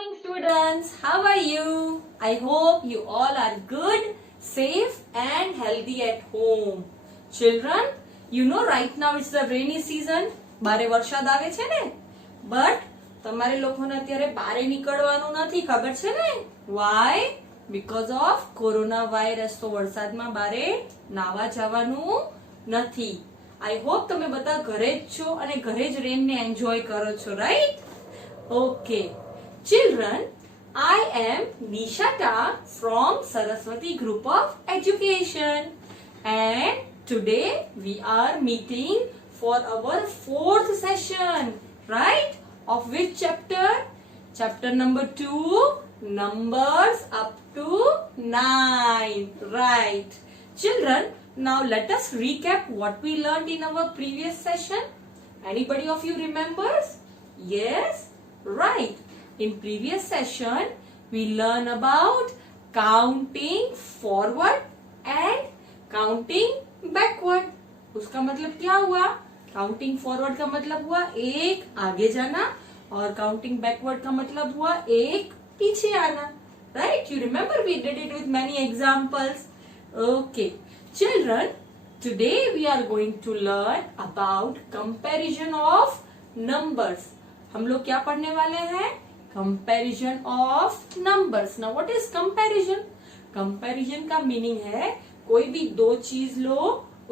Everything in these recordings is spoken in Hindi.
morning students, how are you? I hope you all are good, safe and healthy at home. Children, you know right now it's the rainy season. બારે વરસાદ આવે છે ને? But તમારે લોકોને અત્યારે બારે નીકળવાનું નથી, ખબર છે ને? Why? Because of coronavirus. તો વરસાદમાં બારે નાવા જવાનું નથી. I hope તમે બધા ઘરે જ છો અને ઘરે જ રેનને એન્જોય કરો છો, right? Okay. Children, I am Nishata from Saraswati Group of Education and today we are meeting for our 4th session, right? Of which chapter? Chapter number 2, numbers up to 9, right? Children, now let us recap what we learned in our previous session. Anybody of you remembers? Yes? Right. In previous session, we learn about counting forward and counting backward. उसका मतलब क्या हुआ? Counting forward का मतलब हुआ एक आगे जाना और counting backward का मतलब हुआ एक पीछे आना. Right? You remember we did it with many examples. Okay. Children, today we are going to learn about comparison of numbers. हम लोग क्या पढ़ने वाले हैं? Comparison of numbers. Now what is comparison? Comparison का मीनिंग है कोई भी दो चीज लो,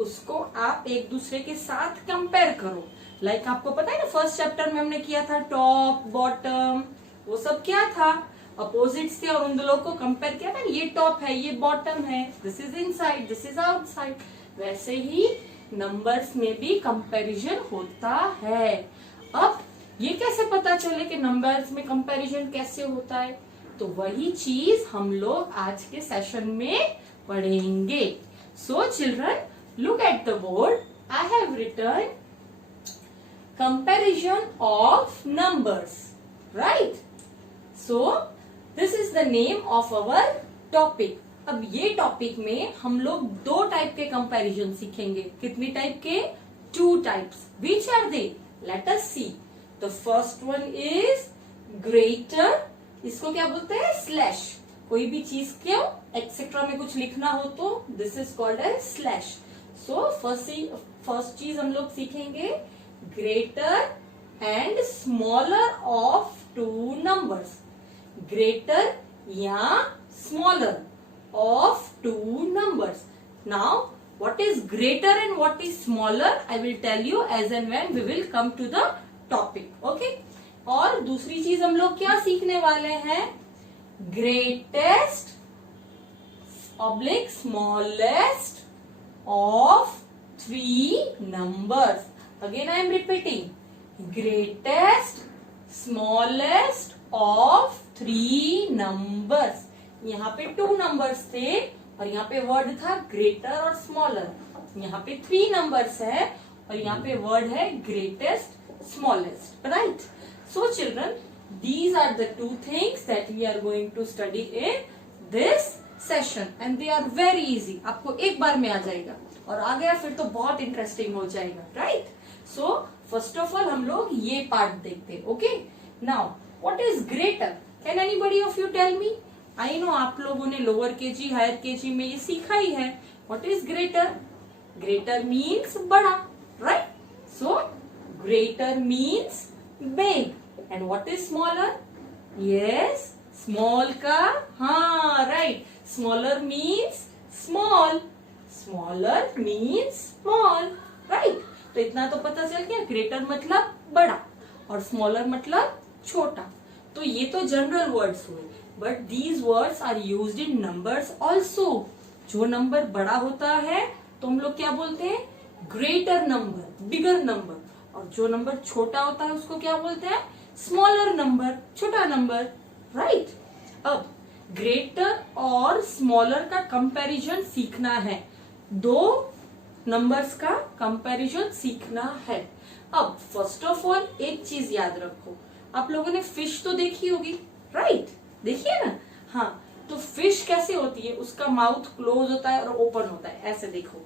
उसको आप एक दूसरे के साथ कंपेयर करो. लाइक आपको पता है ना, फर्स्ट चैप्टर में हमने किया था टॉप बॉटम, वो सब क्या था? अपोजिट्स थे और उन दोनों को कंपेयर किया था. ये टॉप है, ये बॉटम है, this is inside, this is outside. वैसे ही नंबर्स में भी कंपैरिजन होता है. अब ये कैसे पता चले कि नंबर्स में कंपैरिजन कैसे होता है? तो वही चीज हम लोग आज के सेशन में पढ़ेंगे. So children, look at the board. I have written comparison of numbers, right? So this is the name of our topic. अब ये टॉपिक में हम लोग दो टाइप के कंपैरिजन सीखेंगे. कितनी टाइप के? 2 types. Which are they? Let us see. The first one is greater. इसको क्या बोलते हैं? स्लैश. कोई भी चीज क्यों एक्सेट्रा में कुछ लिखना हो तो this is called as slash. So first चीज हम लोग सीखेंगे greater and smaller of 2 numbers. Greater या smaller of 2 numbers. Now what is greater and what is smaller? I will tell you as and when we will come to the topic. Okay. और दूसरी चीज हम लोग क्या सीखने वाले हैं? Greatest oblique smallest of 3 numbers. Again I am repeating. Greatest smallest of 3 numbers. यहाँ पे 2 नंबर्स थे और यहाँ पे वर्ड था ग्रेटर और स्मॉलर. यहाँ पे 3 नंबर्स है और यहाँ पे वर्ड है greatest smallest, right? So children, these are the 2 things that we are going to study in this session and they are very easy. आपको एक बार में आ जाएगा और आ गया फिर तो बहुत इंटरेस्टिंग हो जाएगा, right? So first of all हम लोग ये पार्ट देखते हैं. Okay? Now what is greater? Can anybody of you tell me? I know आप लोगों ने लोअर केजी हायर केजी में ये सीखा ही है. What is greater? Greater means बड़ा, right? So greater means big. And what is smaller? Yes, small का, हाँ, right. Smaller means small. Smaller means small, right? तो इतना तो पता चल गया. greater मतलब बड़ा और smaller मतलब छोटा. तो ये तो जनरल वर्ड्स हुए. But these words are used in numbers also. जो नंबर बड़ा होता है तो हम लोग क्या बोलते हैं? greater number, bigger number. और जो नंबर छोटा होता है उसको क्या बोलते हैं? स्मॉलर नंबर, छोटा नंबर, राइट? अब ग्रेटर और स्मॉलर का कंपैरिजन सीखना है. 2 नंबर्स का कंपैरिजन सीखना है. अब फर्स्ट ऑफ ऑल एक चीज याद रखो. आप लोगों ने फिश तो देखी होगी, राइट? देखिए ना. हाँ, तो फिश कैसे होती है? उसका माउथ क्लोज होता है और ओपन होता है. ऐसे देखो,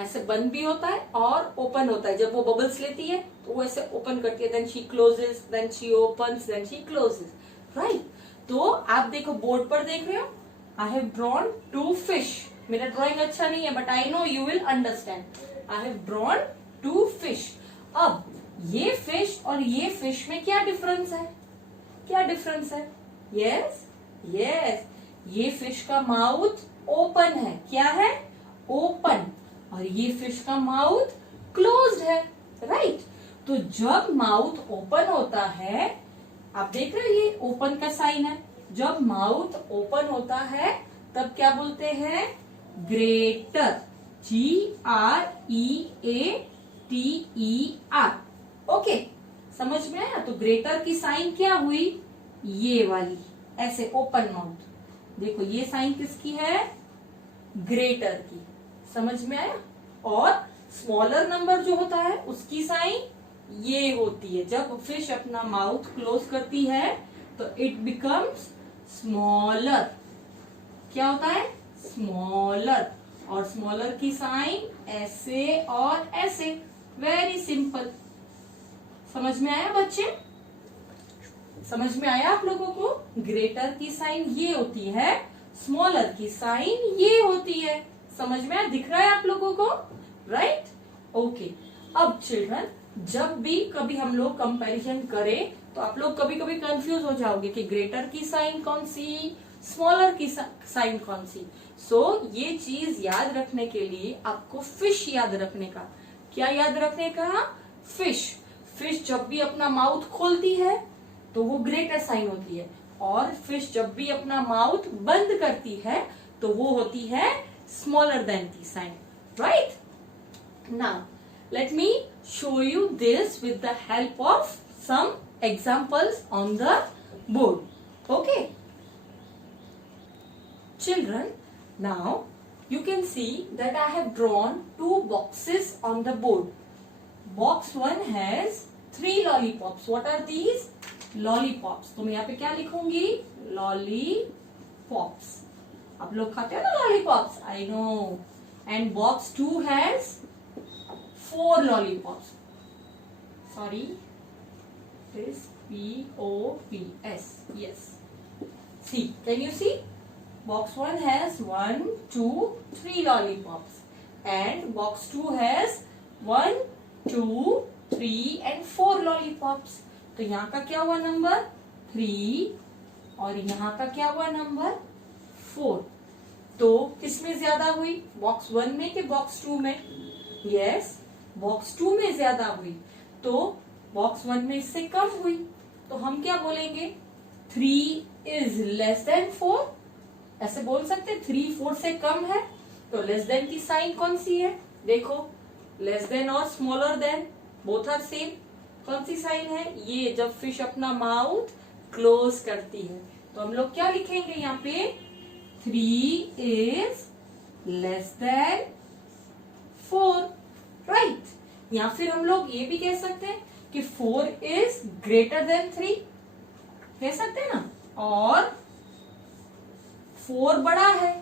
ऐसे बंद भी होता है और ओपन होता है। जब वो बबल्स लेती है तो वो ऐसे ओपन करती है, then she closes, then she opens, then she closes, right. तो आप देखो बोर्ड पर देख रहे हो, आई हैव ड्रॉन 2 फिश। मेरा ड्राइंग अच्छा नहीं है but I know you will understand. I have drawn 2 fish. अब ये फिश और ये फिश में क्या डिफरेंस है? क्या डिफरेंस है? यस यस, ये फिश का माउथ ओपन है। क्या है? ओपन। और ये फिश का माउथ क्लोज्ड है, राइट। तो जब माउथ ओपन होता है, आप देख रहे हो ये ओपन का साइन है। जब माउथ ओपन होता है तब क्या बोलते हैं? Greater, GREATER। ओके, समझ में आया? तो ग्रेटर की साइन क्या हुई? ये वाली, ऐसे ओपन माउथ। देखो ये साइन किसकी है? ग्रेटर की। समझ में आया? और स्मॉलर नंबर जो होता है उसकी साइन ये होती है। जब फिश अपना माउथ क्लोज करती है तो इट बिकम्स स्मॉलर। क्या होता है? स्मॉलर। और स्मॉलर की साइन ऐसे और ऐसे। Very simple. समझ में आया बच्चे? समझ में आया आप लोगों को? ग्रेटर की साइन ये होती है, स्मॉलर की साइन ये होती है। समझ में आया? दिख रहा है आप लोगों को? Right, okay. अब चिल्ड्रन, जब भी कभी हम लोग कंपैरिजन करें तो आप लोग कभी कभी कंफ्यूज हो जाओगे कि ग्रेटर की साइन कौन सी, स्मॉलर की साइन कौन सी। सो ये चीज याद रखने के लिए आपको फिश याद रखने का। क्या याद रखने का? फिश। फिश जब भी अपना माउथ खोलती है तो वो ग्रेटर साइन होती है, और फिश जब भी अपना माउथ बंद करती है तो वो होती है स्मॉलर देन की sign, right. Now let me show you this with the help of some examples on the board. Okay, children, now you can see that I have drawn 2 boxes on the board. Box 1 has 3 lollipops. What are these? Lollipops. तो मैं यहाँ पे क्या लिखूंगी? Lollipops. आप लोग खाते हो ना lollipops? I know. And box 2 has 4 lollipops. Sorry, it is POPS. Yes. See, can you see? Box 1 has 1, 2, 3 lollipops, and box 2 has 1, 2, 3 and 4 lollipops. तो यहाँ का क्या हुआ नंबर? 3 और यहाँ का क्या हुआ नंबर? 4. तो किसमें ज्यादा हुई? बॉक्स 1 में कि बॉक्स 2 में? यस, बॉक्स 2 में ज्यादा हुई। तो बॉक्स 1 में इससे कम हुई। तो हम क्या बोलेंगे? 3 इज लेस देन 4। ऐसे बोल सकते? 3 4 से कम है। तो लेस देन की साइन कौन सी है? देखो, लेस देन और smaller than both are same. कौन सी साइन है? ये जब फिश अपना माउथ क्लोज करती है। तो हम लोग क्या लिखेंगे यहाँ पे? 3 इज लेस देन 4, राइट। या फिर हम लोग ये भी कह सकते हैं कि 4 इज ग्रेटर देन 3, कह सकते हैं ना। और 4 बड़ा है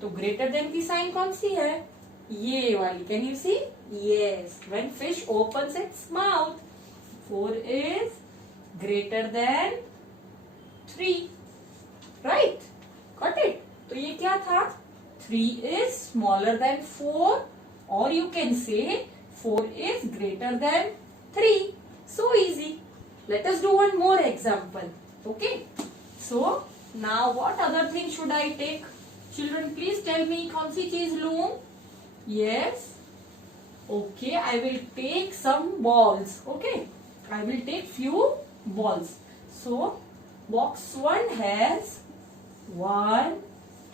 तो ग्रेटर देन की साइन कौन सी है? ये वाली। Can you see? Yes, when fish opens its mouth, 4 is greater than 3, right. Got it? तो ये क्या था? 3 is smaller than 4, or you can say 4 is greater than 3. So easy. Let us do one more example. Okay. So now what other thing should I take? Children, please tell me कौन सी चीज लूं? Yes. Okay, I will take some balls. Okay. I will take few balls. So box 1 has 1,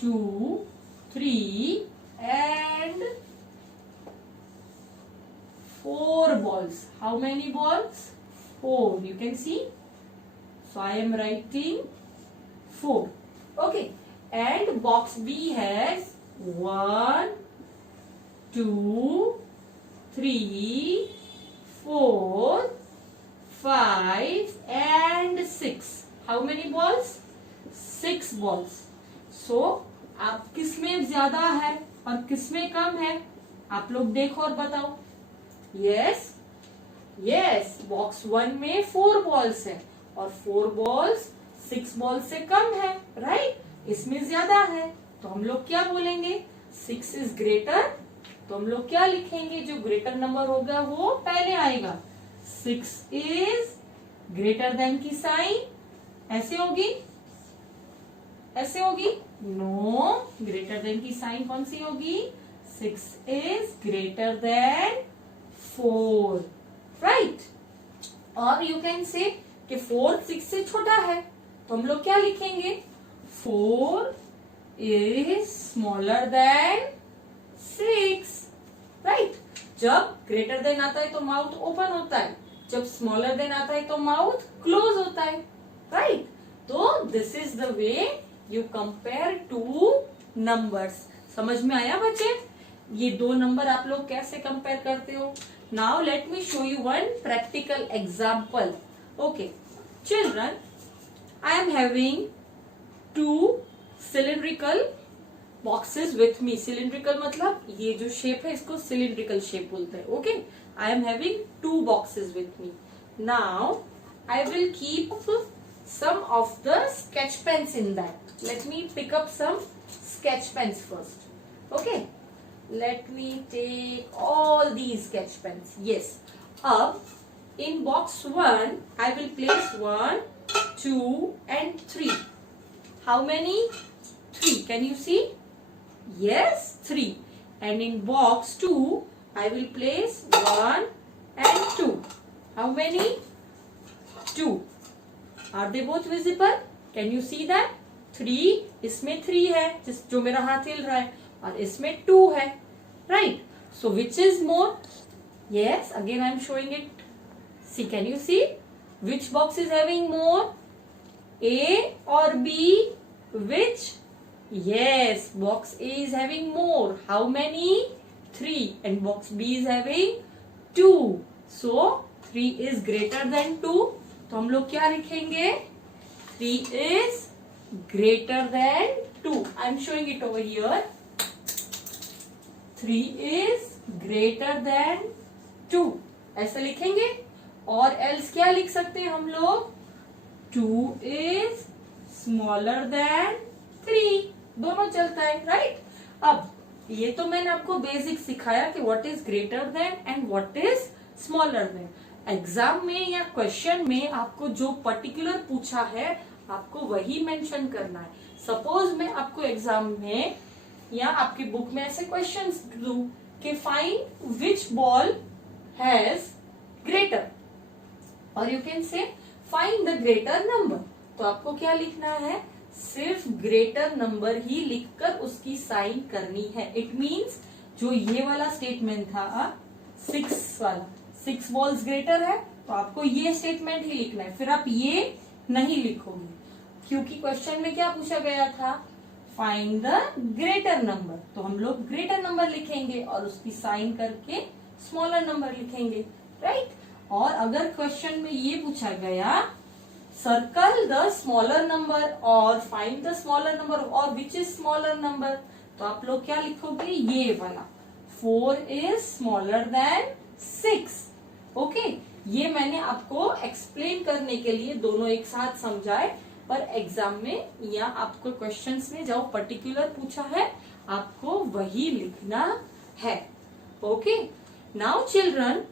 2, 3 and 4 balls. How many balls? 4. You can see. So I am writing 4. Okay. And box B has 1, 2, 3, 4, 5 and 6. How many balls? 6 balls. So आप किसमें ज्यादा है और किसमें कम है? आप लोग देखो और बताओ। यस यस, बॉक्स 1 में 4 बॉल्स है और 4 बॉल्स 6 बॉल से कम है, राइट? इसमें ज्यादा है, तो हम लोग क्या बोलेंगे? 6 इज ग्रेटर, तो हम लोग क्या लिखेंगे? जो ग्रेटर नंबर होगा वो पहले आएगा। 6 इज ग्रेटर देन की साइन ऐसे होगी, ऐसे होगी? नो, ग्रेटर देन की साइन कौन सी होगी? 6 इज ग्रेटर देन 4, राइट? और यू कैन से कि 4 6 से छोटा है, तो हम लोग क्या लिखेंगे? 4 इज स्मॉलर देन 6, राइट? जब ग्रेटर देन आता है तो माउथ ओपन होता है, जब स्मॉलर देन आता है तो माउथ क्लोज होता है, राइट? तो this is the way you compare two numbers. समझ में आया बच्चे? ये दो नंबर आप लोग कैसे कंपेयर करते हो? Now let me show you one practical example. Okay children, I am having 2 cylindrical boxes with me. Cylindrical मतलब ये जो शेप है इसको सिलिंड्रिकल शेप बोलते हैं। Okay, I am having 2 boxes with me. Now I will keep some of the sketch pens in that. Let me pick up some sketch pens first. Okay, let me take all these sketch pens. Yes, in box 1 I will place 1 2 and 3. How many? 3. Can you see? Yes, 3. And in box 2 I will place 1 and 2. How many? 2. Are they both visible? Can you see that? 3, इसमें 3 है जो मेरा हाथ हिल रहा है, और इसमें 2 है, right? So which is more? Yes, again I am showing it. See, can you see which box is having more? A or B? Which? Yes, box A is having more. How many? 3. And box B is having 2. So 3 is greater than 2. तो हम लोग क्या लिखेंगे? 3 is greater than 2. I am showing it over here. 3 is greater than 2. ऐसा लिखेंगे। और else क्या लिख सकते हैं हम लोग? 2 is smaller than 3. दोनों चलता है, राइट? अब ये तो मैंने आपको बेसिक सिखाया कि what is greater than and what is smaller than. Exam में या क्वेश्चन में आपको जो पर्टिकुलर पूछा है आपको वही मेंशन करना है। सपोज मैं आपको एग्जाम में या आपकी बुक में ऐसे क्वेश्चंस दूं कि find which ball has greater, और you can say find the greater number, तो आपको क्या लिखना है? सिर्फ ग्रेटर नंबर ही लिखकर उसकी साइन करनी है। इट मीन्स जो ये वाला स्टेटमेंट था 6 वाला, 6 बॉल्स ग्रेटर है, तो आपको ये स्टेटमेंट ही लिखना है, फिर आप ये नहीं लिखोगे क्योंकि क्वेश्चन में क्या पूछा गया था? फाइंड द ग्रेटर नंबर, तो हम लोग ग्रेटर नंबर लिखेंगे और उसकी साइन करके स्मॉलर नंबर लिखेंगे, राइट? और अगर क्वेश्चन में ये पूछा गया सर्कल द स्मॉलर नंबर और फाइंड द स्मॉलर नंबर और विच इज स्मॉलर नंबर, तो आप लोग क्या लिखोगे? ये वाला 4 इज स्मॉलर देन 6। ओके, ये मैंने आपको एक्सप्लेन करने के लिए दोनों एक साथ समझाए, पर एग्जाम में या आपको क्वेश्चंस में जो पर्टिकुलर पूछा है आपको वही लिखना है। Okay, now children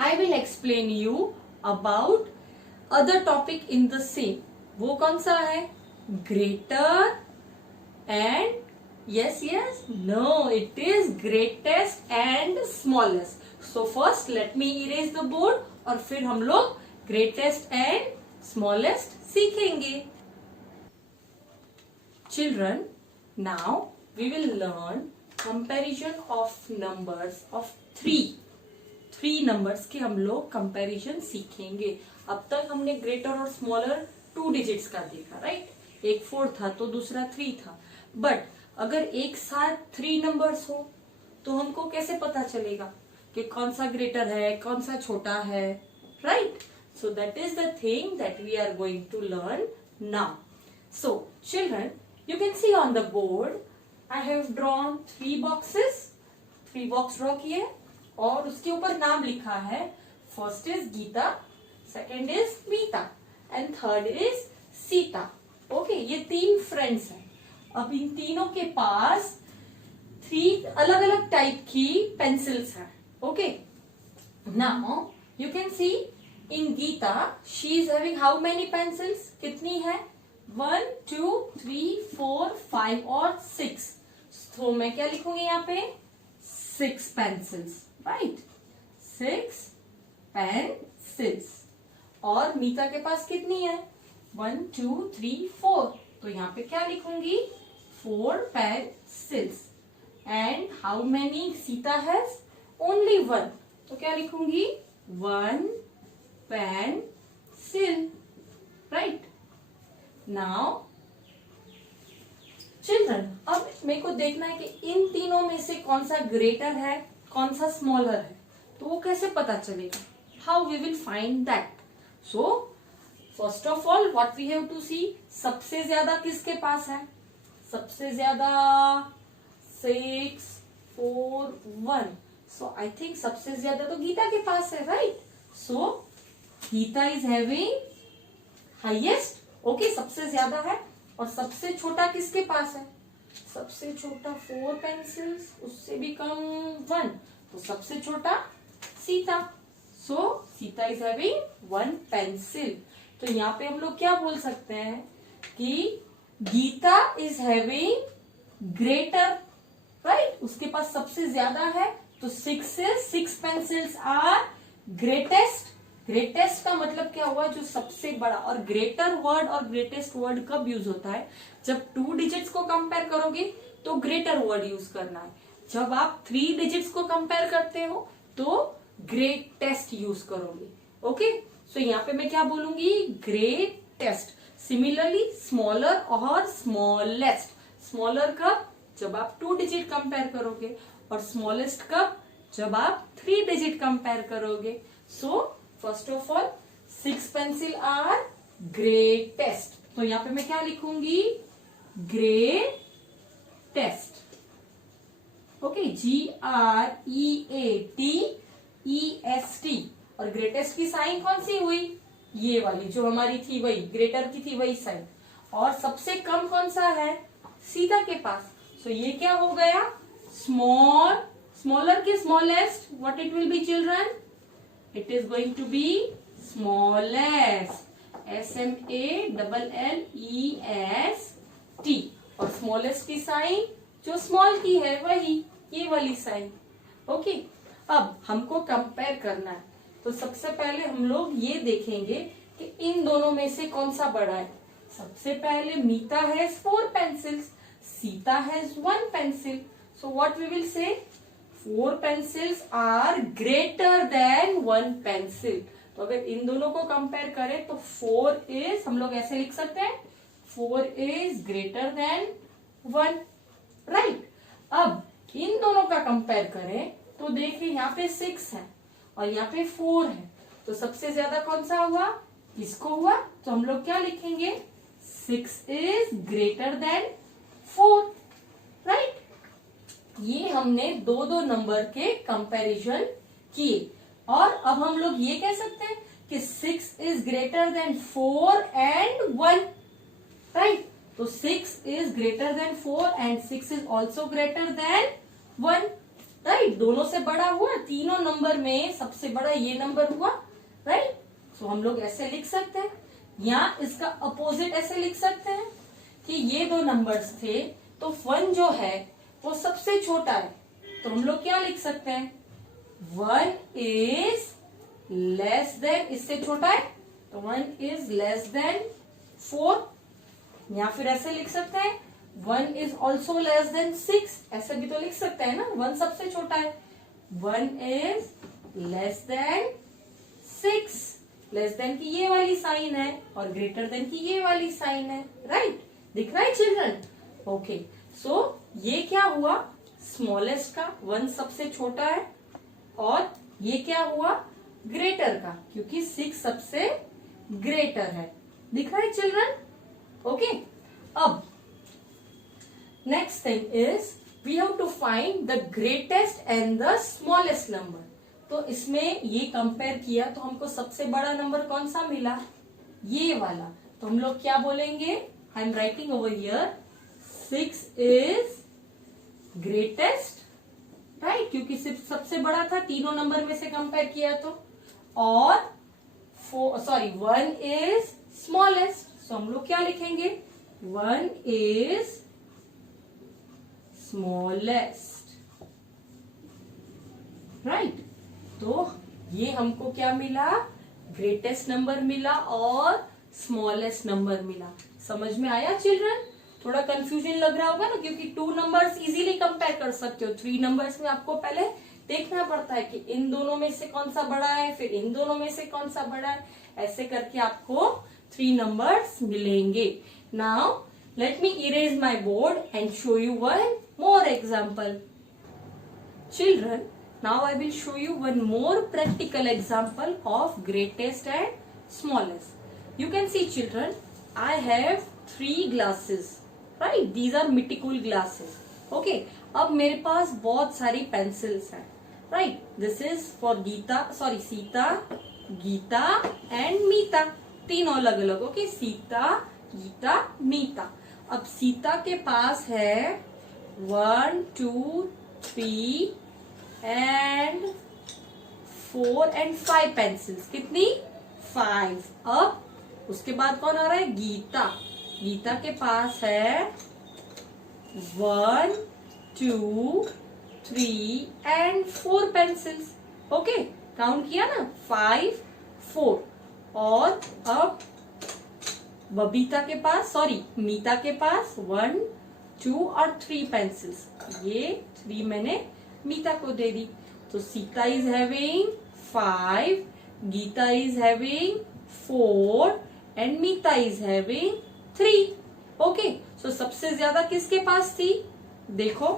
I will explain you about other topic in the same. वो कौन सा है? Greater and yes, no, it is greatest and smallest. So first let me erase the board और फिर हम लोग greatest and smallest सीखेंगे। Children, now we will learn comparison of numbers of 3 numbers के हम लोग comparison सीखेंगे। अब तक हमने greater और smaller 2 digits का देखा, राइट? एक 4 था तो दूसरा 3 था, बट अगर एक साथ 3 नंबर्स हो तो हमको कैसे पता चलेगा कि कौन सा ग्रेटर है, कौन सा छोटा है, right? So that is the thing that we are going to learn now. So children, you can see on the board I have drawn 3 boxes, 3 box draw किए और उसके ऊपर नाम लिखा है. First is Geeta, second is Meeta and third is Sita. Okay, ये 3 फ्रेंड्स हैं. अब इन तीनों के पास 3 अलग अलग टाइप की पेंसिल्स हैं. Okay, now you can see in Geeta she is having how many pencils, कितनी है? 1 2 3 4 5 और 6. तो मैं क्या लिखूंगी यहाँ पे? 6 पेंसिल्स, राइट? 6 पेंसिल्स. और मीता के पास कितनी है? 1 2 3 4. तो यहाँ पे क्या लिखूंगी? 4 pencils. And how many Sita has? Only 1. तो क्या लिखूंगी? 1 पेंसिल, राइट? नाउ चिल्ड्रन, अब मेरे को देखना है कि इन तीनों में से कौन सा ग्रेटर है, कौन सा स्मॉलर है. तो वो कैसे पता चलेगा? How we will find that? So first of all what we have to see, सबसे ज्यादा किसके पास है? सबसे ज्यादा 6 4 1. सो आई थिंक सबसे ज्यादा तो गीता के पास है, right? So Geeta is having highest. Okay, सबसे ज्यादा है. और सबसे छोटा किसके पास है? सबसे छोटा 4 पेंसिल्स, उससे भी कम 1. तो सबसे छोटा सीता. सो सीता इज हैविंग 1 पेंसिल. तो यहाँ पे हम लोग क्या बोल सकते हैं कि Geeta is having greater, right? उसके पास सबसे ज्यादा है. तो 6 पेंसिल्स आर ग्रेटेस्ट. ग्रेटेस्ट का मतलब क्या हुआ? जो सबसे बड़ा. और ग्रेटर वर्ड और ग्रेटेस्ट वर्ड कब यूज होता है? जब 2 डिजिट्स को कंपेयर करोगे तो ग्रेटर वर्ड यूज करना है. जब आप 3 डिजिट्स को कंपेयर करते हो तो ग्रेटेस्ट यूज करोगे. ओके, सो यहाँ पे मैं क्या बोलूंगी? ग्रेटेस्ट. सिमिलरली स्मॉलर और स्मॉलेस्ट. स्मॉलर कब? जब आप 2 डिजिट कंपेयर करोगे. और स्मॉलेस्ट कब? जब आप 3 डिजिट कंपेयर करोगे. So first of all 6 pencil are greatest. तो यहाँ पे मैं क्या लिखूंगी? ग्रेटेस्ट. Okay, GREATEST. और ग्रेटेस्ट की साइन कौन सी हुई? ये वाली जो हमारी थी, वही ग्रेटर की थी, वही साइन. और सबसे कम कौन सा है? सीता के पास. सो ये क्या हो गया? स्मॉल. स्मॉलर की smallest, what it will be children? It is going to be smallest. SMALLEST. और स्मॉलेस्ट की साइन जो स्मॉल की है वही ये वाली साइन. ओके, अब हमको कंपेयर करना है. तो सबसे पहले हम लोग ये देखेंगे कि इन दोनों में से कौन सा बड़ा है. सबसे पहले Meeta has 4 pencils, Sita has 1 pencil. So what we will say? 4 pencils are greater than 1 pencil. तो अगर इन दोनों को कंपेयर करें तो 4 इज, हम लोग ऐसे लिख सकते हैं, 4 इज ग्रेटर देन 1, राइट? अब इन दोनों का कंपेयर करें तो देखिए यहाँ पे 6 है और यहाँ पे 4 है. तो सबसे ज्यादा कौन सा हुआ? किसको हुआ? तो हम लोग क्या लिखेंगे? 6 इज ग्रेटर देन 4, राइट? ये हमने 2 नंबर के कंपैरिजन किए. और अब हम लोग ये कह सकते हैं कि 6 is greater then 4 and 1, right? तो 6 is greater then 4 and 6 is also greater than 1, right? दोनों से बड़ा हुआ. तीनों नंबर में सबसे बड़ा ये नंबर हुआ, राइट? सो हम लोग ऐसे लिख सकते हैं. या इसका अपोजिट ऐसे लिख सकते हैं कि ये 2 नंबर्स थे तो 1 जो है वो सबसे छोटा है. तो हम लोग क्या लिख सकते हैं? 1 इज लेस देन, इससे छोटा है तो 1 इज लेस देन 4. या फिर ऐसे लिख सकते हैं 1 इज ऑल्सो लेस देन 6. ऐसे भी तो लिख सकते हैं ना, 1 सबसे छोटा है. 1 is less than 6. Less than की ये वाली साइन है और ग्रेटर देन की ये वाली साइन है, राइट? दिख रहा है चिल्ड्रन? ओके, सो ये क्या हुआ? स्मॉलेस्ट का 1 सबसे छोटा है. और ये क्या हुआ? ग्रेटर का, क्योंकि 6 सबसे ग्रेटर है. दिख रहा है चिल्ड्रन? ओके, अब next thing is we have to find the greatest and the smallest number. तो इसमें ये कंपेयर किया तो हमको सबसे बड़ा नंबर कौन सा मिला, ये वाला। तो हम लोग क्या बोलेंगे, I am writing over here 6 is greatest, right, क्योंकि सिर्फ सबसे बड़ा था, तीनों नंबर में से कंपेयर किया तो। और 1 इज स्मॉलेस्ट, सो हम लोग क्या लिखेंगे, 1 इज स्मॉलेस्ट, राइट। तो ये हमको क्या मिला, ग्रेटेस्ट नंबर मिला और स्मॉलेस्ट नंबर मिला। समझ में आया चिल्ड्रन? थोड़ा कंफ्यूजन लग रहा होगा ना, क्योंकि 2 नंबर्स इजीली कंपेयर कर सकते हो, 3 नंबर्स में आपको पहले देखना पड़ता है कि इन दोनों में से कौन सा बड़ा है, फिर इन दोनों में से कौन सा बड़ा है, ऐसे करके आपको 3 नंबर्स मिलेंगे। Now let me erase my board and show you one more example. Children, now I will show you one more practical example of greatest and smallest. You can see children, I have 3 glasses, right? These are Meticool glasses. Okay, अब मेरे पास बहुत सारी पेंसिल्स हैं, right? This is for Sita, Gita and मीता, तीनों अलग अलग। ओके, सीता, गीता, मीता। अब सीता के पास है 1, 2, 3 and 4 and 5 पेंसिल्स। कितनी? 5। अब उसके बाद कौन आ रहा है, गीता। गीता के पास है 1, 2, 3 and 4 पेंसिल्स। ओके, काउंट किया ना, 5, 4। और अब मीता के पास 1, 2 और 3 पेंसिल्स। ये 3 मैंने मीता को दे दी। तो Sita is having 5, Geeta is having 4 and Meeta is having 3। Okay, so सबसे ज्यादा किसके पास थी, देखो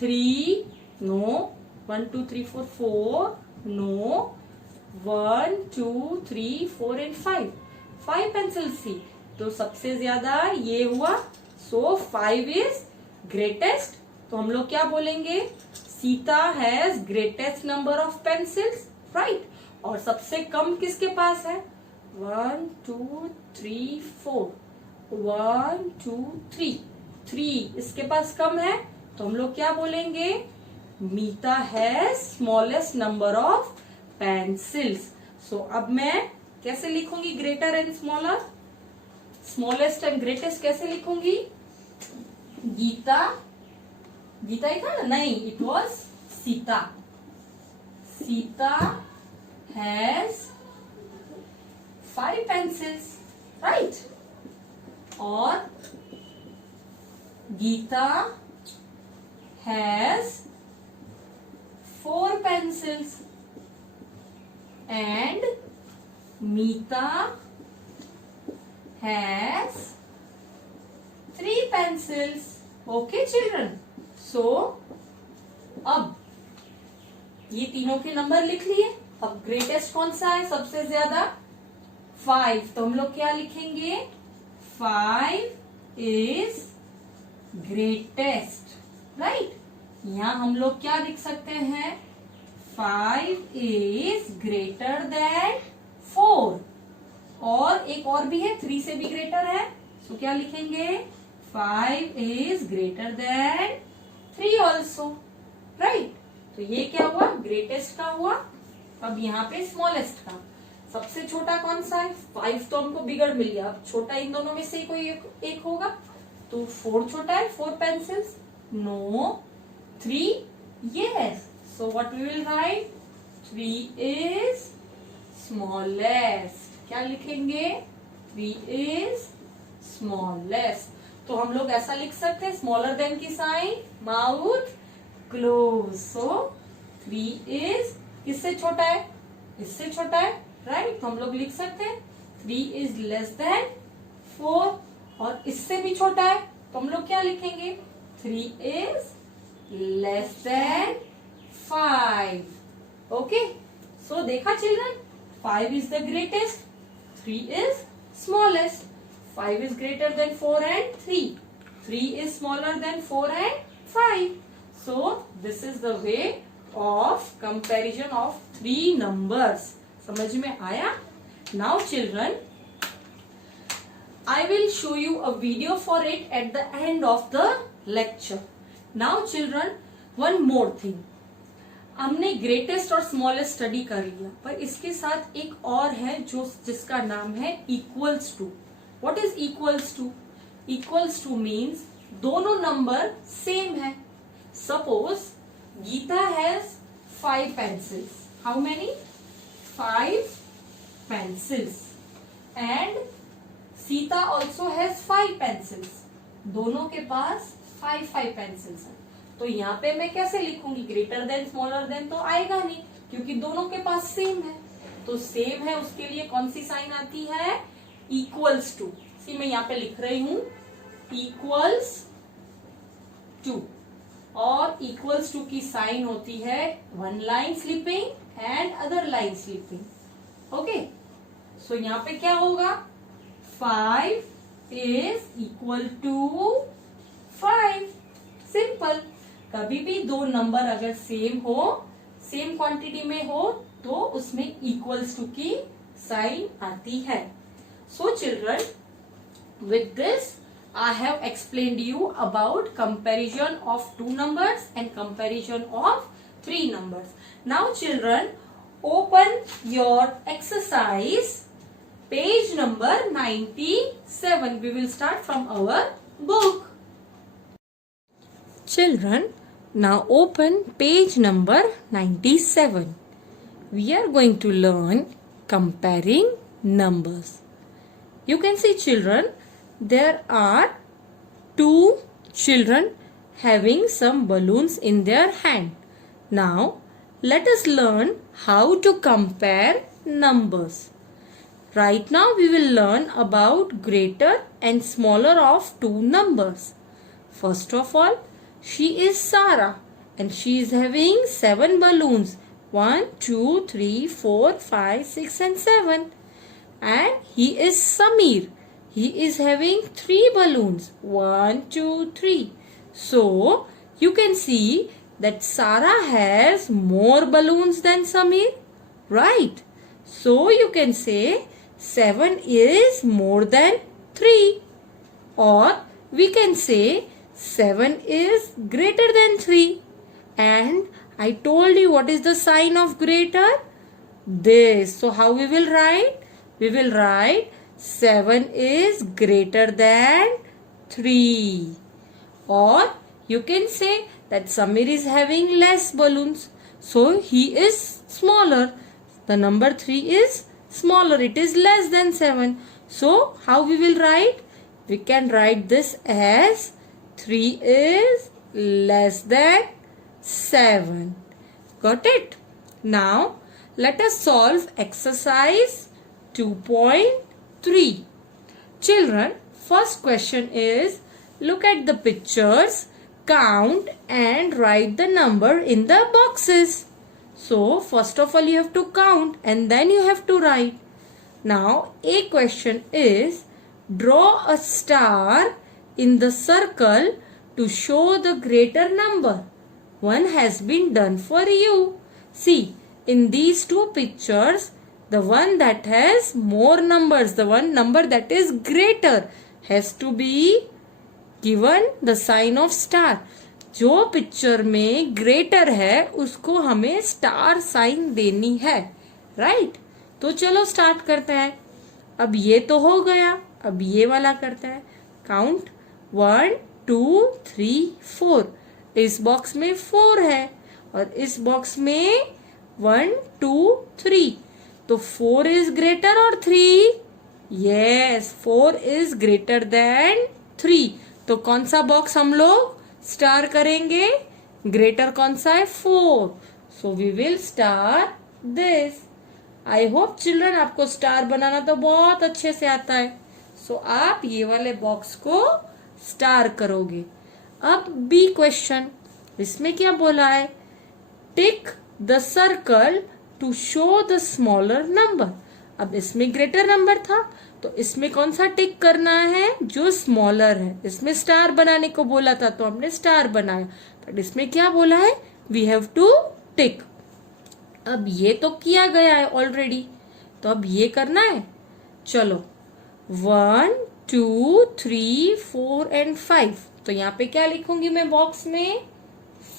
3, नो, 1, 2, 3, 4, 4, नो, 1, 2, 3, 4 एंड 5 पेंसिल्स थी। तो सबसे ज्यादा ये हुआ, सो 5 इज ग्रेटेस्ट। तो हम लोग क्या बोलेंगे, Sita has greatest number of pencils, right. और सबसे कम किसके पास है, 1, 2, 3, 4, 1, 2, 3 इसके पास कम है। तो हम लोग क्या बोलेंगे, Meeta has smallest number of pencils. So अब मैं कैसे लिखूंगी greater and smaller, smallest and greatest कैसे लिखूंगी, गीता ही था ना, नहीं, it was Sita. Sita has 5 pencils, right. और Geeta has 4 pencils and Meeta has 3 pencils. Okay children, so अब ये तीनों के नंबर लिख लिए। अब ग्रेटेस्ट कौन सा है सबसे ज्यादा, 5। तो हम लोग क्या लिखेंगे, 5 इज ग्रेटेस्ट, राइट। यहां हम लोग क्या लिख सकते हैं, 5 इज ग्रेटर देन 4। और एक और भी है, 3 से भी ग्रेटर है, सो क्या लिखेंगे, 5 is greater than 3 also, right. तो ये क्या हुआ, ग्रेटेस्ट का हुआ। अब यहाँ पे स्मॉलेस्ट का, सबसे छोटा कौन सा है, 5 तो हमको बिगड़ मिल गया। अब छोटा इन दोनों में से कोई एक होगा, तो 4 छोटा है, 4 pencils, no, 3 yes. So what we will write, 3 is smallest. क्या लिखेंगे, 3 इज स्मॉलेस्ट। तो हम लोग ऐसा लिख सकते हैं, स्मॉलर देन की sign, mouth close. So 3 is किससे छोटा है, इससे छोटा है, राइट। तो हम लोग लिख सकते हैं 3 इज लेस देन 4। और इससे भी छोटा है, तो हम लोग क्या लिखेंगे, 3 इज लेस देन 5। ओके, सो देखा children, 5 is the greatest, 3 is smallest. 5 is greater than 4 and 3. 3 is smaller than 4 and 5. So this is the way of comparison of three numbers. समझ में आया? Now children, I will show you a video for it at the end of the lecture. Now children, one more thing. हमने ग्रेटेस्ट और स्मॉलेस्ट स्टडी कर लिया, पर इसके साथ एक और है जिसका नाम है equals to. What is equals to? Equals to means दोनों नंबर सेम है. Suppose Geeta has 5 pencils. How many? 5 pencils. And Sita also has 5 pencils. दोनों के पास 5 pencils है. तो यहाँ पे मैं कैसे लिखूंगी? ग्रेटर देन स्मॉलर देन तो आएगा नहीं, क्योंकि दोनों के पास सेम है. तो सेम है उसके लिए कौन सी साइन आती है? Equals to. सी मैं यहाँ पे लिख रही हूं इक्वल्स टू, और इक्वल्स टू की साइन होती है one line slipping and other line slipping. Okay, so यहाँ पे क्या होगा? 5 इज इक्वल टू 5. सिंपल. कभी भी दो नंबर अगर सेम हो, सेम क्वांटिटी में हो, तो उसमें इक्वल्स टू की साइन आती है. So children, with this I have explained you about comparison of two numbers and comparison of three numbers. Now children, open your exercise page number 97. We will start from our book. Children, now open page number 97. We are going to learn comparing numbers. You can see children, there are two children having some balloons in their hand. Now let us learn how to compare numbers. Right now we will learn about greater and smaller of two numbers. First of all, she is Sarah and she is having 7 balloons. 1, 2, 3, 4, 5, 6 and 7. And he is Samir. He is having 3 balloons. 1, 2, 3. So you can see that Sarah has more balloons than Samir, right? So you can say 7 is more than 3, or we can say 7 is greater than 3. And I told you what is the sign of greater? This. So how we will write? We will write 7 is greater than 3. Or you can say that Samir is having less balloons, so he is smaller. The number 3 is smaller, it is less than 7. So how we will write? We can write this as 3 is less than 7. Got it? Now let us solve exercise 2.3. Children, first question is, look at the pictures, count and write the number in the boxes. So first of all you have to count and then you have to write. Now a question is, draw a star in the circle to show the greater number. One has been done for you. See, in these two pictures, the one that has more numbers, the one number that is greater, has to be given the sign of star. जो पिक्चर में ग्रेटर है उसको हमें स्टार साइन देनी है, राइट? तो चलो स्टार्ट करते हैं. अब ये तो हो गया, अब ये वाला करते हैं. काउंट 1, 2, 3, 4. इस बॉक्स में 4 है और इस बॉक्स में 1, 2, 3. तो 4 is greater or 3? Yes, 4 is greater than 3. तो कौन सा बॉक्स हम लोग स्टार करेंगे? ग्रेटर कौन सा है? 4. So we will star this. I hope children आपको स्टार बनाना तो बहुत अच्छे से आता है. So आप ये वाले बॉक्स को स्टार करोगे. अब बी क्वेश्चन, इसमें क्या बोला है? Tick the circle to show the smaller number. अब इसमें ग्रेटर नंबर था तो इसमें कौन सा टिक करना है, जो स्मॉलर है। इसमें स्टार बनाने को बोला था तो हमने स्टार बनाया, बट इसमें क्या बोला है, वी हैव टू टिक। अब ये तो किया गया है ऑलरेडी, तो अब ये करना है। चलो 1 2 3 4 एंड 5, तो यहाँ पे क्या लिखूंगी मैं बॉक्स में,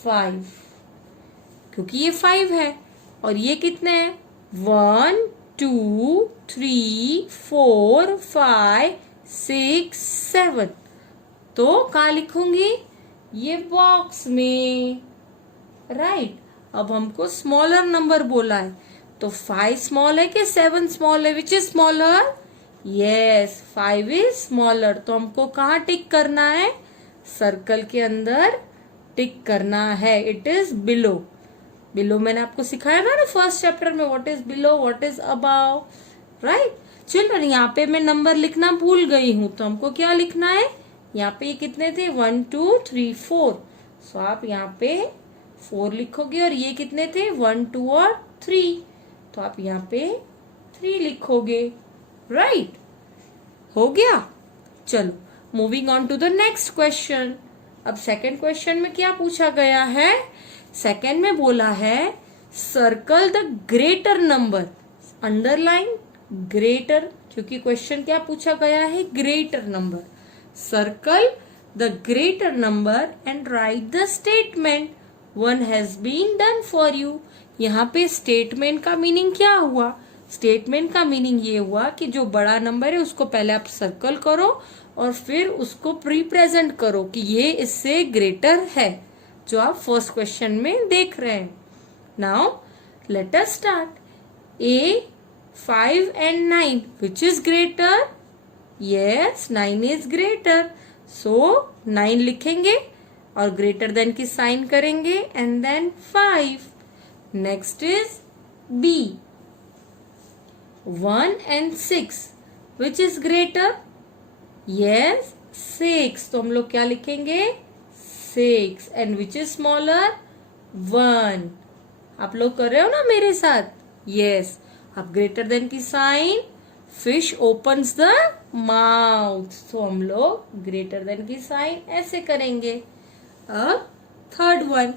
5, क्योंकि ये 5 है। और ये कितने हैं, 1 2 3 4 5 6 7, तो कहाँ लिखूंगी, ये बॉक्स में, राइट। अब हमको स्मॉलर नंबर बोला है, तो 5 स्मॉल है कि 7 स्मॉल है, which is smaller, yes 5 is smaller. तो हमको कहाँ टिक करना है, सर्कल के अंदर टिक करना है, इट इज बिलो। बिलो मैंने आपको सिखाया था ना फर्स्ट चैप्टर में, what is below, what is above, right. Children यहाँ पे मैं नंबर लिखना भूल गई हूं, तो हमको क्या लिखना है, यहाँ पे ये कितने थे, 1 2 3 4, सो आप यहाँ पे 4 लिखोगे, और ये कितने थे, 1 2 और 3, तो आप यहाँ पे 3 लिखोगे, राइट। हो गया। चलो moving on to the next question. अब सेकंड क्वेश्चन में क्या पूछा गया है, सेकंड में बोला है circle the greater number, underline greater, क्योंकि क्वेश्चन क्या पूछा गया है, greater number. Circle the greater number and write the statement, one has been done for you. यहाँ पे स्टेटमेंट का मीनिंग क्या हुआ, स्टेटमेंट का मीनिंग ये हुआ कि जो बड़ा नंबर है उसको पहले आप सर्कल करो और फिर उसको रिप्रेजेंट करो कि ये इससे ग्रेटर है, जो आप फर्स्ट क्वेश्चन में देख रहे हैं। Now let us start, A 5 and 9, which is greater, yes 9 is greater, so 9 लिखेंगे और ग्रेटर देन की साइन करेंगे and then 5। Next is B 1 and 6, which is greater, yes 6, तो हम लोग क्या लिखेंगे, 6, and which is smaller, 1। आप लोग कर रहे हो ना मेरे साथ, yes। अब ग्रेटर देन की sign, fish opens the mouth, तो हम लोग ग्रेटर देन की साइन ऐसे करेंगे। अब थर्ड वन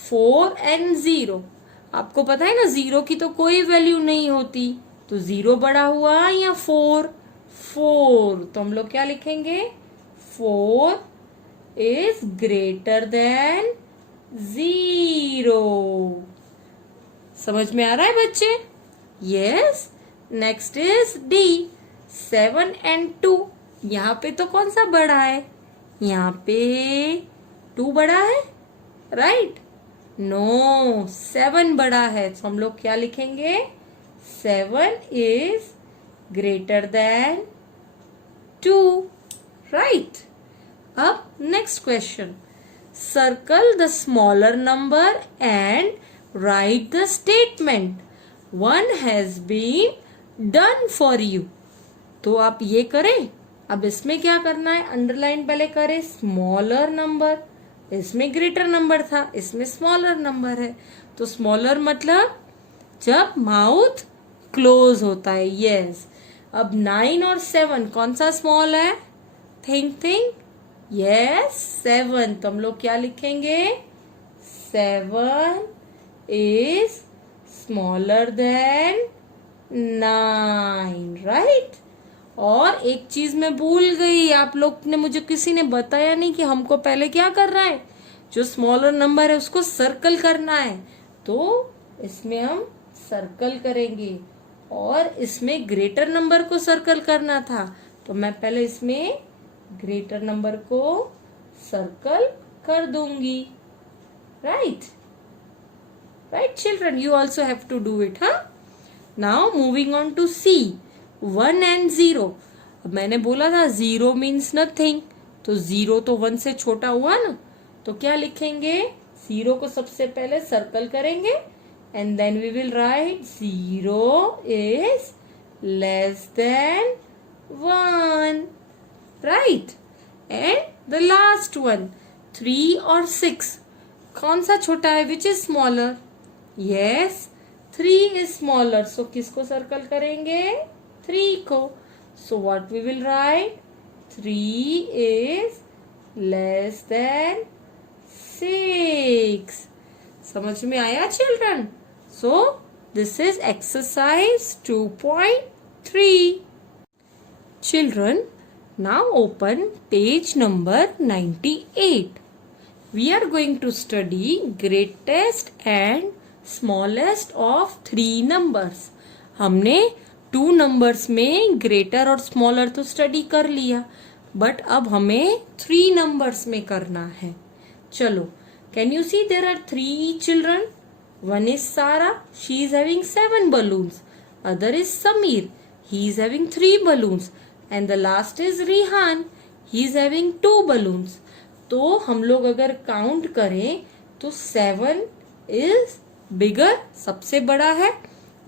4 and 0, आपको पता है ना 0 की तो कोई वैल्यू नहीं होती, तो 0 बड़ा हुआ या 4, 4, तो हम लोग क्या लिखेंगे, 4 इज ग्रेटर देन 0। समझ में आ रहा है बच्चे, yes. Next is D 7 and 2, यहाँ पे तो कौन सा बड़ा है, यहाँ पे 2 बड़ा है, राइट, नो 7 बड़ा है, तो हम लोग क्या लिखेंगे, 7 इज ग्रेटर देन 2, राइट। अब next question, circle the smaller number and write the statement, one has been done for you. तो आप ये करें। अब इसमें क्या करना है, अंडरलाइन पहले करें, स्मॉलर नंबर, इसमें ग्रेटर नंबर था, इसमें स्मॉलर नंबर है, तो स्मॉलर मतलब जब माउथ क्लोज होता है, यस। अब 9 और 7 कौन सा स्मॉल है, थिंक, यस 7, तो हम लोग क्या लिखेंगे, 7 इज स्मॉलर देन 9, राइट। और एक चीज मैं भूल गई, आप लोग ने मुझे किसी ने बताया नहीं कि हमको पहले क्या करना है, जो स्मॉलर नंबर है उसको सर्कल करना है, तो इसमें हम सर्कल करेंगे और इसमें ग्रेटर नंबर को सर्कल करना था, तो मैं पहले इसमें ग्रेटर नंबर को सर्कल कर दूंगी, right, right children, you also have to do it, huh? Now moving on to C 1 and 0। अब मैंने बोला था 0 means nothing, तो 0 तो 1 से छोटा हुआ ना, तो क्या लिखेंगे, 0 को सबसे पहले सर्कल करेंगे and then we will write 0 is less than 1, right। and the last one 3 और 6, कौन सा छोटा है, which is smaller, yes 3 is smaller, so किसको सर्कल करेंगे, 3 को, So what we will write? 3 is less than 6. समझ में आया children? So this is exercise 2.3. Children, now open page number 98. We are going to study greatest and smallest of 3 numbers. हमने 2 numbers में greater और smaller तो study कर लिया, but अब हमें 3 numbers में करना है. चलो, can you see there are 3 children? One is Sarah, she is having 7 balloons. Other is Samir, he is having 3 balloons. And the last is Rihan, he is having 2 balloons. तो हम लोग अगर काउंट करें तो 7 इज बिगर, सबसे बड़ा है,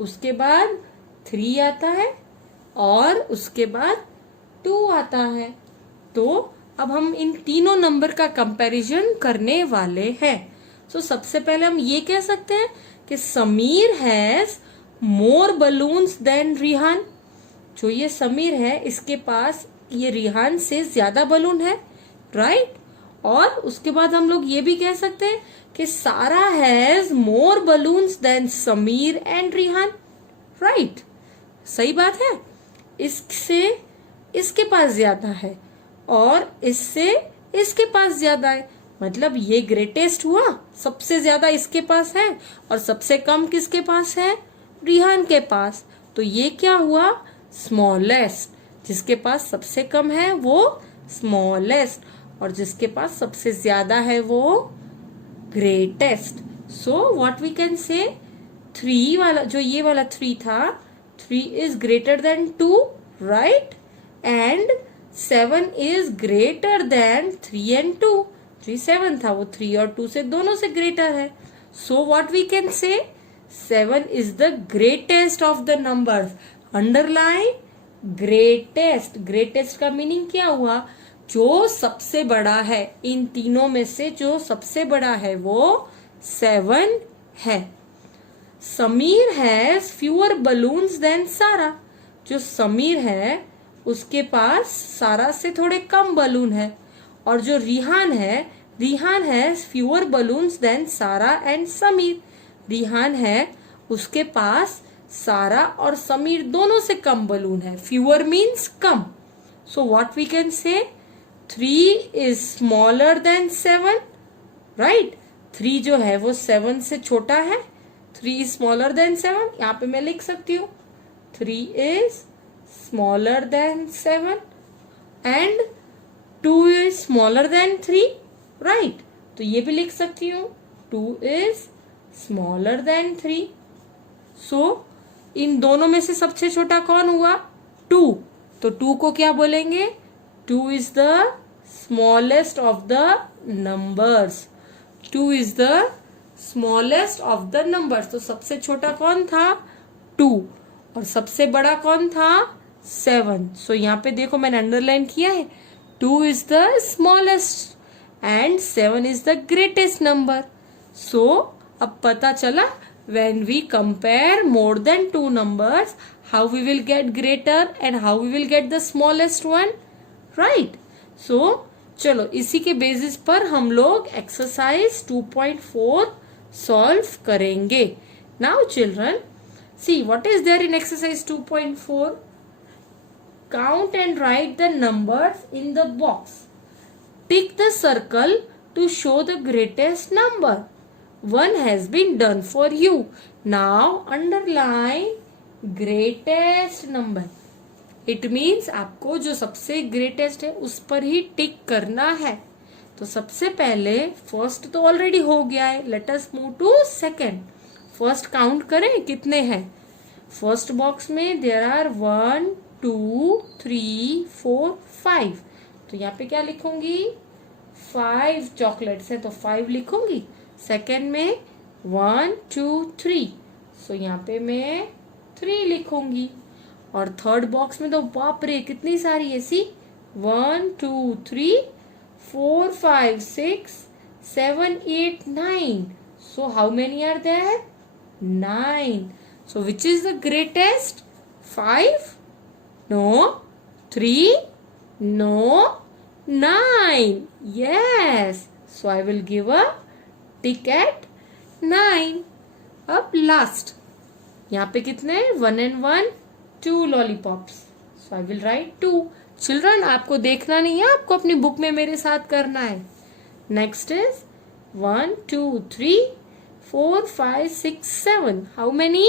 उसके बाद 3 आता है और उसके बाद 2 आता है. तो अब हम इन तीनों नंबर का कंपैरिजन करने वाले हैं. तो सबसे पहले हम ये कह सकते हैं कि Sameer has more balloons than Rihan. जो ये समीर है इसके पास ये रिहान से ज्यादा बलून है, राइट. और उसके बाद हम लोग ये भी कह सकते हैं कि Sara has more balloons than Sameer and Rihan, right. सही बात है. इससे इसके पास ज्यादा है और इससे इसके पास ज्यादा है, मतलब ये ग्रेटेस्ट हुआ, सबसे ज्यादा इसके पास है और सबसे कम किसके पास है? रिहान के पास. तो ये क्या हुआ? स्मॉलेस्ट. जिसके पास सबसे कम है वो स्मॉलेस्ट और जिसके पास सबसे ज्यादा है वो greatest. So what we can say, 3 वाला जो ये वाला 3 था, 3 is greater than 2, right. And 7 is greater than 3 and 2. जो 7 था वो 3 और 2 से दोनों से ग्रेटर है. सो what we can say, 7 is the greatest of the numbers. Underline greatest. Greatest का मीनिंग क्या हुआ? जो सबसे बड़ा है. इन तीनों में से जो सबसे बड़ा है वो 7 है. Sameer has fewer balloons than Sara. जो समीर है उसके पास सारा से थोड़े कम बलून है. और जो रिहान है, Rihan has fewer balloons than Sara and Sameer. Rihan है उसके पास सारा और समीर दोनों से कम बलून है. फ्यूअर मीन्स कम. So what we can say, 3 is smaller than 7, right? 3 जो है वो 7 से छोटा है. 3 is smaller than 7. यहाँ पे मैं लिख सकती हूँ 3 is smaller than 7 and 2 is smaller than 3, right? तो ये भी लिख सकती हूँ 2 is smaller than 3. So इन दोनों में से सबसे छोटा कौन हुआ? 2. तो 2 को क्या बोलेंगे? 2 is the smallest of the numbers. 2 is the smallest of the numbers. तो सबसे छोटा कौन था? 2. और सबसे बड़ा कौन था? 7. सो यहाँ पे देखो मैंने अंडरलाइन किया है. 2 is the smallest and 7 is the greatest number. So अब पता चला when we compare more than 2 numbers, how we will get greater and how we will get the smallest one, right? So चलो इसी के बेसिस पर हम लोग एक्सरसाइज 2.4 सॉल्व करेंगे. Now children, see what is there in exercise 2.4. Count and write the numbers in the box. Tick the circle to show the greatest number. One has been done for you. Now underline greatest number. It means आपको जो सबसे ग्रेटेस्ट है उस पर ही टिक करना है. तो सबसे पहले फर्स्ट तो ऑलरेडी हो गया है. Let us move to second. First count करें कितने हैं. फर्स्ट बॉक्स में देयर आर 1 2 3 4 5. तो यहाँ पे क्या लिखूंगी? 5 चॉकलेट्स है तो 5 लिखूंगी. सेकेंड में 1 2 3. सो यहाँ पे मैं 3 लिखूंगी. और थर्ड बॉक्स में तो बाप रे कितनी सारी है. सी 1 2 3 4 5 6 7 8 9. So how many are there? 9. So which is the greatest? 5? No. 3? No. 9. Yes. So I will give a tick at 9. अब लास्ट, यहाँ पे कितने? 1 and 1, 2 lollipops. So I will write 2. Children, आपको देखना नहीं है, आपको अपनी बुक में मेरे साथ करना है. Next is 1, 2, 3, 4, 5, 6, 7. How many?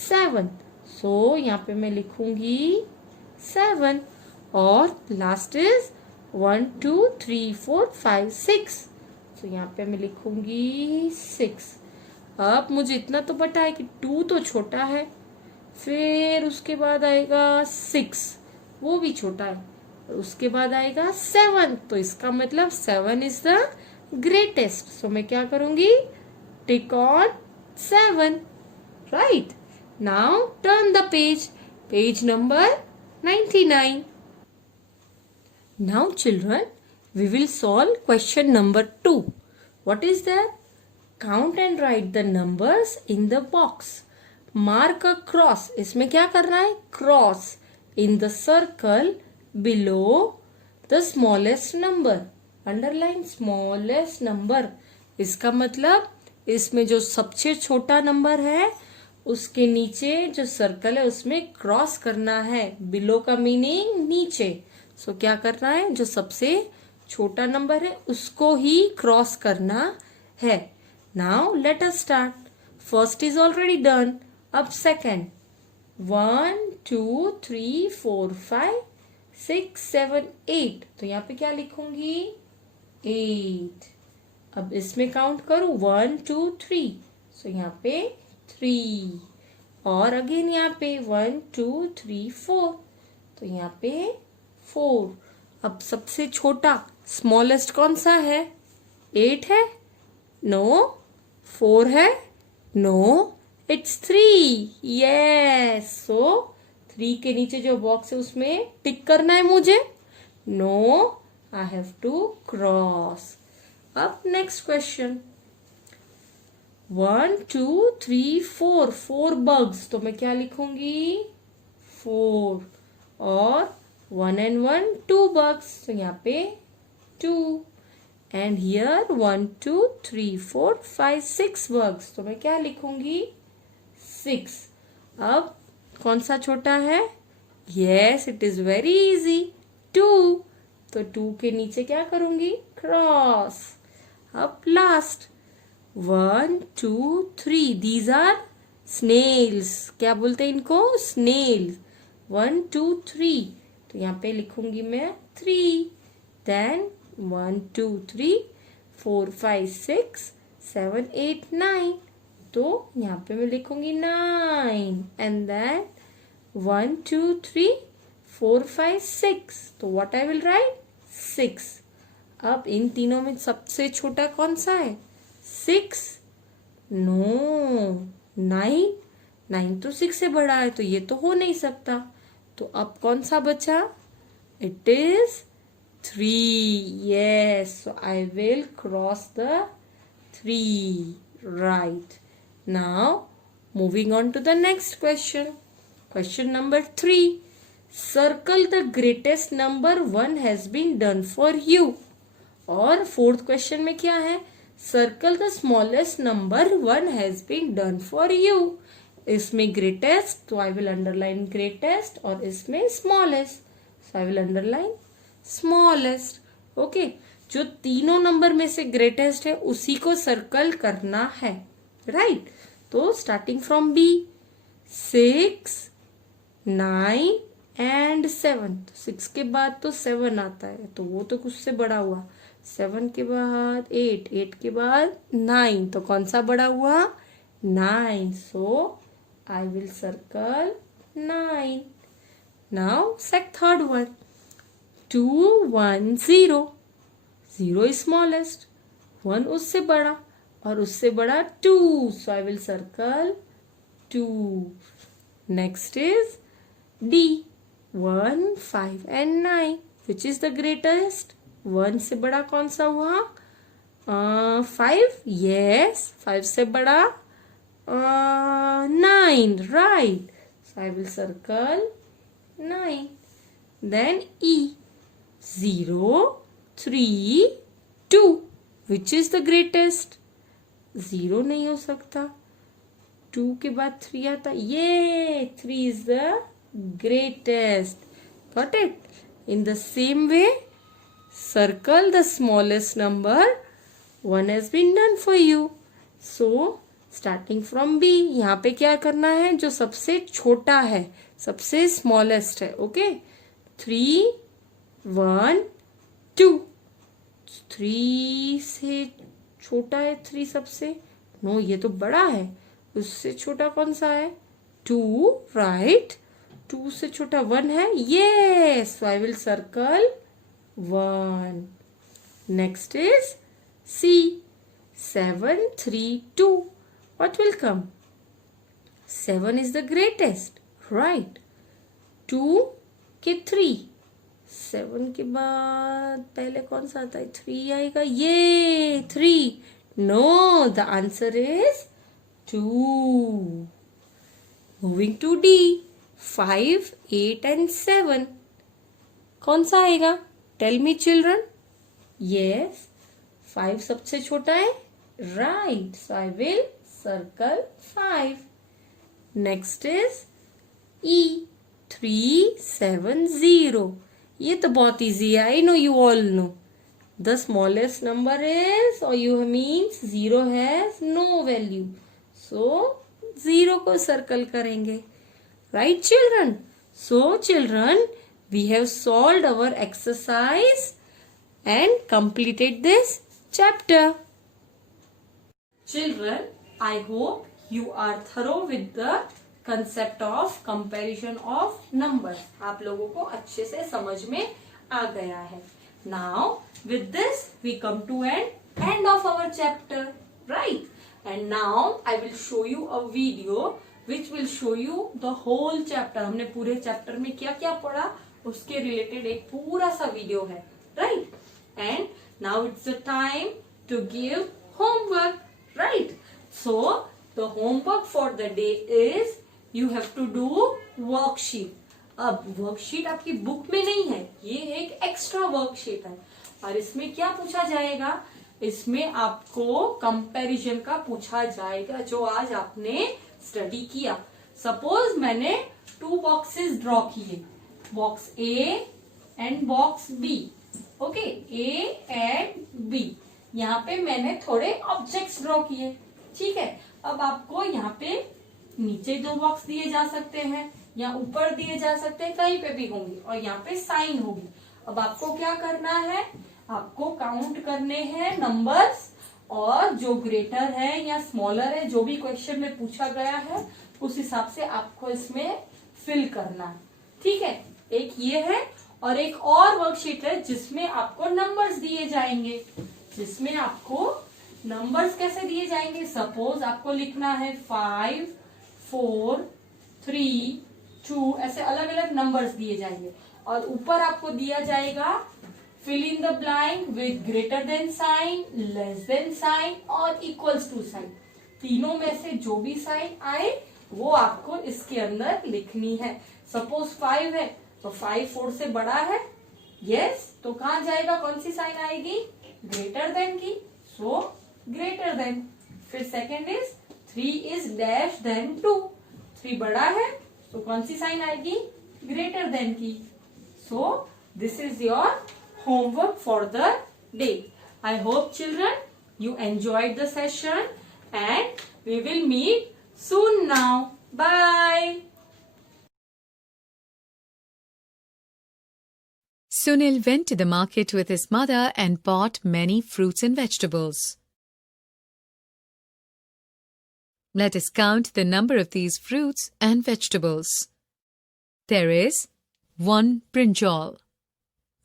7. सो यहाँ पे मैं लिखूंगी 7. और लास्ट इज 1, 2, 3, 4, 5, 6. तो यहाँ पे मैं लिखूंगी 6. अब मुझे इतना तो पता है कि 2 तो छोटा है, फिर उसके बाद आएगा 6, वो भी छोटा है, और उसके बाद आएगा 7. तो इसका मतलब 7 इज द ग्रेटेस्ट. सो मैं क्या करूंगी? Tick on 7. Right. Now turn the page. Page number 99. Now children, we will solve question number 2. What is that? Count and write the numbers in the box. Mark a cross. इसमें क्या करना है? Cross in the circle below the smallest number. Underline smallest number. इसका मतलब इसमें जो सबसे छोटा नंबर है उसके नीचे जो सर्कल है उसमें क्रॉस करना है. बिलो का मीनिंग नीचे. सो क्या करना है? जो सबसे छोटा नंबर है उसको ही क्रॉस करना है. Now let us start. First is already done. अब सेकेंड. 1, 2, 3, 4, 5, 6, 7, 8. तो यहाँ पे क्या लिखूंगी? 8. अब इसमें काउंट करूं 1, 2, 3. सो यहाँ पे 3. और अगेन यहाँ पे 1, 2, 3, 4. तो यहाँ पे 4. अब सबसे छोटा स्मॉलेस्ट कौन सा है? 8 है? नो. 4 है? नो. इट्स 3. यस. सो 3 के नीचे जो बॉक्स है उसमें टिक करना है मुझे. No, I have to cross. अब नेक्स्ट क्वेश्चन. 1, 2, 3, 4. 4 बग्स. तो मैं क्या लिखूंगी? 4. और 1 and 1, 2 bugs. तो यहाँ पे 2. And here 1, 2, 3, 4, 5, 6 bugs. तो मैं क्या लिखूंगी? 6. अब कौन सा छोटा है? Yes, it is very easy. 2. तो 2 के नीचे क्या करूंगी? क्रॉस. अब लास्ट. 1, 2, 3. These are snails. क्या बोलते हैं इनको? Snails. 1, 2, 3. तो यहाँ पे लिखूंगी मैं 3. देन 1, 2, 3, 4, 5, 6, 7, 8, 9. तो यहाँ पे मैं लिखूंगी 9. And then 1, 2, 3, 4, 5, 6. तो व्हाट आई विल राइट? 6. अब इन तीनों में सबसे छोटा कौन सा है? 6. नो. 9. 9 तो 6 से बड़ा है, तो ये तो हो नहीं सकता. तो अब कौन सा बचा? It is 3. Yes. So I will cross the 3. Right. Now moving on to the next question. Question number 3. Circle the greatest number 1 has been done for you. और फोर्थ क्वेश्चन में क्या है? Circle the smallest number 1 has been done for you. इसमें ग्रेटेस्ट, तो आई विल अंडरलाइन ग्रेटेस्ट, और इसमें smallest, so I will underline smallest. Okay. जो तीनों नंबर में से ग्रेटेस्ट है उसी को सर्कल करना है. राइट. तो स्टार्टिंग फ्रॉम बी. 6, 9 एंड 7. 6 के बाद तो 7 आता है, तो वो तो कुछ से बड़ा हुआ. 7 के बाद 8, 8 के बाद 9. तो कौन सा बड़ा हुआ? 9. सो I will circle 9. Now, third one. 2, 1, 0. 0 is smallest. 1 उससे बड़ा, और उससे बड़ा 2. So I will circle 2. Next is D. 1, 5 and 9. Which is the greatest? 1 से बड़ा कौन सा हुआ? 5. Yes. 5 से बड़ा 9. Right. So I will circle 9. then E. 0, 3, 2. Which is the greatest? 0 नहीं हो सकता. 2 के बाद 3 आता. ये 3 is the greatest. Got it? In the same way, circle the smallest number. 1 has been done for you. So, starting from B, यहाँ पे क्या करना है? जो सबसे छोटा है, सबसे smallest है, okay? 3, 1, 2. 3 से छोटा है 3 सबसे? नो, ये तो बड़ा है. उससे छोटा कौन सा है? 2, राइट. 2 से छोटा 1 है. Yes, so I will circle 1. Next is C. 7, 3, 2. What will come? 7 is the greatest, right? 2 के 3. 7 के बाद पहले कौन सा आता है? 3 आएगा. ये 3. No, the answer is 2. Moving to D. 5, 8 and 7. कौन सा आएगा? Tell me children. Yes. 5 सबसे छोटा है. Right. So I will circle 5. Next is E. 3, 7, 0. ये तो बहुत easy है. I know you all know. The smallest number is, or you means 0 has no value. So 0 को circle करेंगे. Right children? So children, we have solved our exercise and completed this chapter. Children, I hope you are thorough with the concept of comparison of numbers. आप लोगों को अच्छे से समझ में आ गया है. Now, with this, we come to an end of our chapter, right? And now, I will show you a video which will show you the whole chapter. हमने पूरे chapter में क्या क्या पढ़ा उसके related एक पूरा सा video है, right? And now it's the time to give homework, right? So, the homework for the day is you have to do worksheet. अब वर्कशीट आपकी बुक में नहीं है, ये एक एक्स्ट्रा वर्कशीट है. और इसमें क्या पूछा जाएगा? इसमें आपको कंपैरिजन का पूछा जाएगा जो आज आपने स्टडी किया. सपोज मैंने 2 बॉक्सेस ड्रॉ किए, box A and box B. Okay, A and B. यहाँ पे मैंने थोड़े ऑब्जेक्ट्स ड्रॉ किए. ठीक है, अब आपको यहाँ पे नीचे 2 बॉक्स दिए जा सकते हैं या ऊपर दिए जा सकते हैं, कहीं पे भी होंगे, और यहाँ पे साइन होगी. अब आपको क्या करना है? आपको काउंट करने हैं नंबर्स, और जो ग्रेटर है या स्मॉलर है, जो भी क्वेश्चन में पूछा गया है उस हिसाब से आपको इसमें फिल करना है. ठीक है, एक ये है, और एक और वर्कशीट है जिसमें आपको नंबर्स दिए जाएंगे. जिसमें आपको नंबर्स कैसे दिए जाएंगे? सपोज आपको लिखना है 5, 4, 3, 2, ऐसे अलग अलग नंबर्स दिए जाएंगे. और ऊपर आपको दिया जाएगा fill in the blank with greater than sign, less than sign और इक्वल्स टू साइन. तीनों में से जो भी साइन आए वो आपको इसके अंदर लिखनी है. सपोज 5 है तो 5 4 से बड़ा है. यस, तो कहां जाएगा? कौन सी साइन आएगी? ग्रेटर देन की. So greater than. फिर second is 3 is dash than 2. 3 बड़ा है तो कौन सी साइन आएगी? ग्रेटर देन की. So this is your homework for the day. I hope children you enjoyed the session and we will meet soon now. Bye. Sunil went to the market with his mother and bought many fruits and vegetables. Let us count the number of these fruits and vegetables. There is 1 brinjal.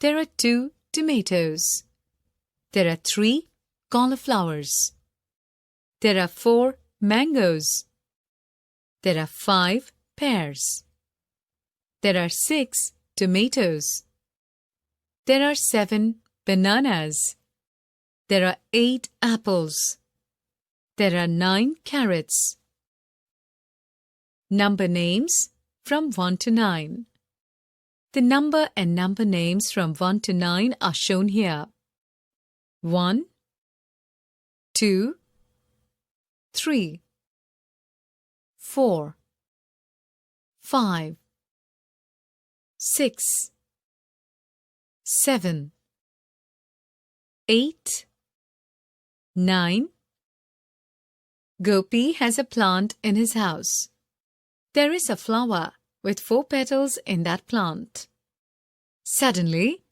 There are 2 tomatoes. There are 3 cauliflowers. There are 4 mangoes. There are 5 pears. There are 6 tomatoes. There are 7 bananas. There are 8 apples. There are 9 carrots. Number names from 1 to 9. The number and number names from 1 to 9 are shown here. 1, 2, 3, 4, 5, 6, 7, 8, 9. Gopi has a plant in his house. There is a flower with 4 petals in that plant. Suddenly,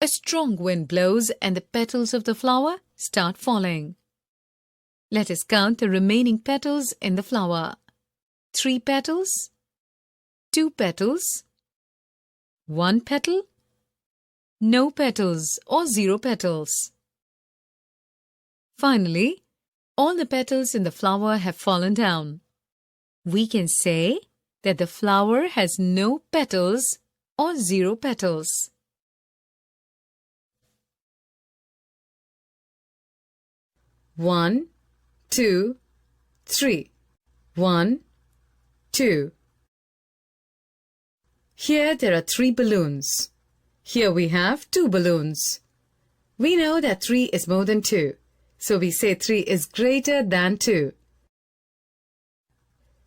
a strong wind blows and the petals of the flower start falling. Let us count the remaining petals in the flower. 3 petals, 2 petals, 1 petal, no petals or 0 petals. Finally, all the petals in the flower have fallen down. We can say that the flower has no petals or 0 petals. One, 2, 3. 1, 2. Here there are 3 balloons. Here we have 2 balloons. We know that 3 is more than 2. So we say 3 is greater than 2.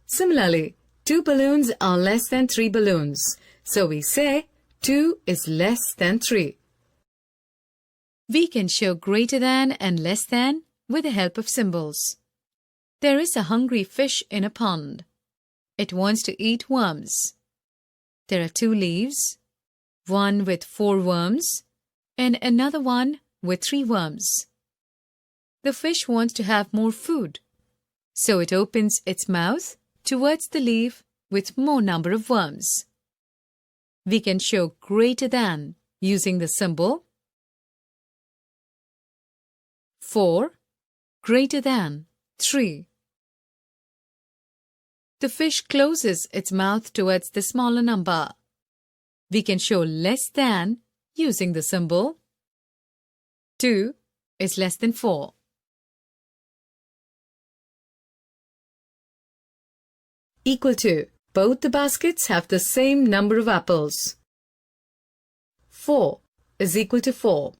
Similarly, 2 balloons are less than 3 balloons. So we say 2 is less than 3. We can show greater than and less than with the help of symbols. There is a hungry fish in a pond. It wants to eat worms. There are 2 leaves, one with 4 worms and another one with 3 worms. The fish wants to have more food, so it opens its mouth towards the leaf with more number of worms. We can show greater than using the symbol 4 greater than 3. The fish closes its mouth towards the smaller number. We can show less than using the symbol 2 is less than 4. Equal to. Both the baskets have the same number of apples. 4 is equal to 4.